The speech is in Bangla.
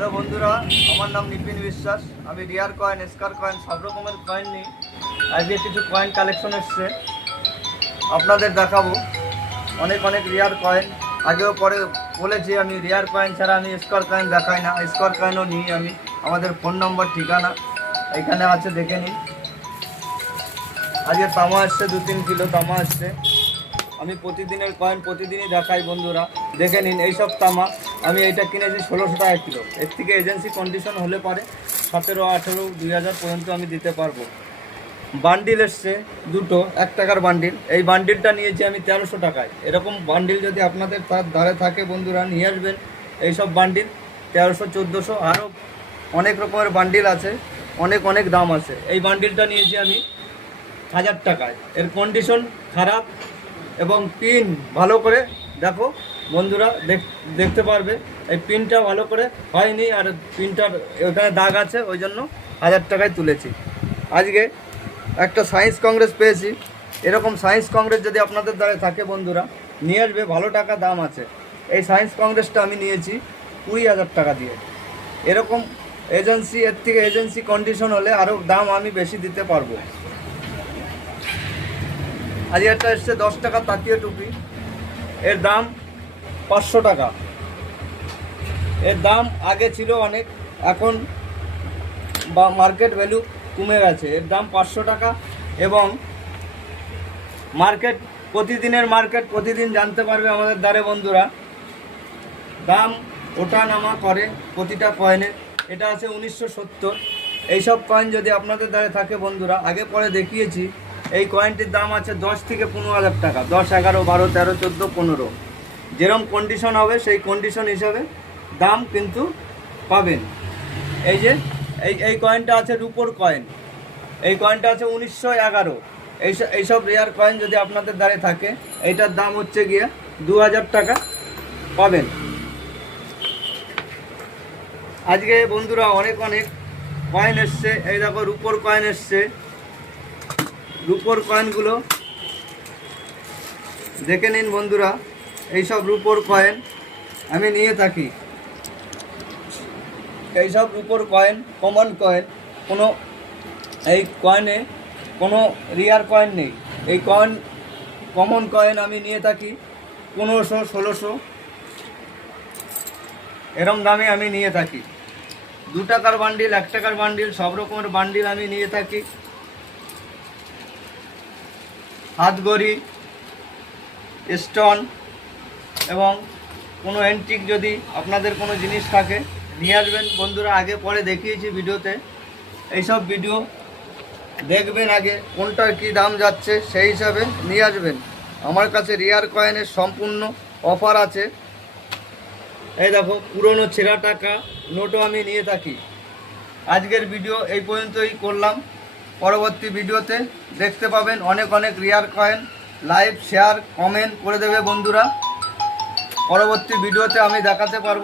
হ্যালো বন্ধুরা, আমার নাম নিপিন বিশ্বাস। আমি রিয়ার কয়েন, স্কার কয়েন, সব রকমের কয়েন নিই। আজকে কিছু কয়েন কালেকশন এসছে, আপনাদের দেখাবো। অনেক অনেক রিয়ার কয়েন, আগেও পরে বলেছি আমি রিয়ার কয়েন ছাড়া আমি স্কোয়ার কয়েন দেখাই না। স্কোয়ার কয়েনও নিই আমি। আমাদের ফোন নম্বর, ঠিকানা এখানে আছে, দেখে নিন। আজকে তামা আসছে, 2-3 কিলো তামা আসছে। আমি প্রতিদিনের কয়েন প্রতিদিনই দেখাই বন্ধুরা, দেখে নিন। এইসব তামা আমি এইটা কিনেছি 1600 টাকা কিলো। এর থেকে এজেন্সি কন্ডিশন হলে পরে 17, 18, 2000 পর্যন্ত আমি দিতে পারবো। বান্ডিল এসছে দুটো, 1 টাকার বান্ডিল। এই বান্ডিলটা নিয়েছি আমি 1300 টাকায়। এরকম বান্ডিল যদি আপনাদের তার ধারে থাকে বন্ধুরা, নিয়ে আসবেন। এইসব বান্ডিল 1300, 1400, আরও অনেক রকমের বান্ডিল আছে, অনেক অনেক দাম আছে। এই বান্ডিলটা নিয়েছি আমি 1000 টাকায়। এর কন্ডিশন খারাপ এবং পিন ভালো করে দেখো বন্ধুরা, দেখতে পারবে। এই পিনটা ভালো করে হয়নি, আর পিনটার ওখানে দাগ আছে, ওই জন্য 1000 টাকায় তুলেছি। আজকে একটা সায়েন্স কংগ্রেস পেয়েছি। এরকম সায়েন্স কংগ্রেস যদি আপনাদের দ্বারা থাকে বন্ধুরা, নিয়ে আসবে, ভালো টাকা দাম আছে। এই সায়েন্স কংগ্রেসটা আমি নিয়েছি 20,000 টাকা দিয়ে। এরকম এজেন্সি, এর থেকে এজেন্সি কন্ডিশন হলে আরও দাম আমি বেশি দিতে পারবো। আজ একটা এসছে 10 টাকা তাঁতীয় টুপি। এর দাম 500 টাকা। এর দাম আগে ছিল অনেক, এখন বা মার্কেট ভ্যালু কমে গেছে। এর দাম 500 টাকা। এবং মার্কেট, প্রতিদিনের মার্কেট প্রতিদিন জানতে পারবে আমাদের দ্বারে বন্ধুরা। দাম ওঠা নামা করে প্রতিটা কয়েনের। এটা আছে 1970। এইসব কয়েন যদি আপনাদের দ্বারে থাকে বন্ধুরা, আগে পরে দেখিয়েছি। এই কয়েনটির দাম আছে 10 থেকে 15,000 টাকা। 10, 11, 12, 13, 14, 15, যেরকম কন্ডিশন হবে সেই কন্ডিশন হিসাবে দাম কিন্তু পাবেন। এই যে এই কয়েনটা আছে রূপোর কয়েন। এই কয়েনটা আছে 1911। এইসব রেয়ার কয়েন যদি আপনাদের দ্বারে থাকে, এইটার দাম হচ্ছে গিয়ে 2000 টাকা পাবেন। আজকে বন্ধুরা অনেক অনেক কয়েন এসছে। এই দেখো রূপোর কয়েন এসছে। রূপোর কয়েনগুলো দেখে নিন বন্ধুরা। এইসব রূপোর কয়েন আমি নিয়ে থাকি। এইসব রূপোর কয়েন কমন কয়েন, কোনো এই কয়েনে কোনো রিয়ার কয়েন নেই। এই কয়েন কমন কয়েন আমি নিয়ে থাকি 1500, 1600 এরম দামে আমি নিয়ে থাকি। 2 টাকার বান্ডিল, 1 টাকার বান্ডিল, সব রকমের বান্ডিল আমি নিয়ে থাকি। হাতঘড়ি, স্টোন এবং কোনো অ্যান্টিক যদি আপনাদের কোনো জিনিস থাকে নিয়ে আসবেন বন্ধুরা। আগে পরে দেখিয়েছি ভিডিওতে। এইসব ভিডিও দেখবেন, আগে কোনটার কী দাম যাচ্ছে সেই হিসাবে নিয়ে আসবেন। আমার কাছে রিয়ার কয়েনের সম্পূর্ণ অফার আছে। এই দেখো পুরনো ছেঁড়া টাকা নোটও আমি নিয়ে থাকি। আজকের ভিডিও এই পর্যন্তই করলাম। পরবর্তী ভিডিওতে দেখতে পাবেন অনেক অনেক রিয়ার কয়েন। লাইক, শেয়ার, কমেন্ট করে দেবে বন্ধুরা। পরবর্তী ভিডিওতে আমি দেখাতে পারবো।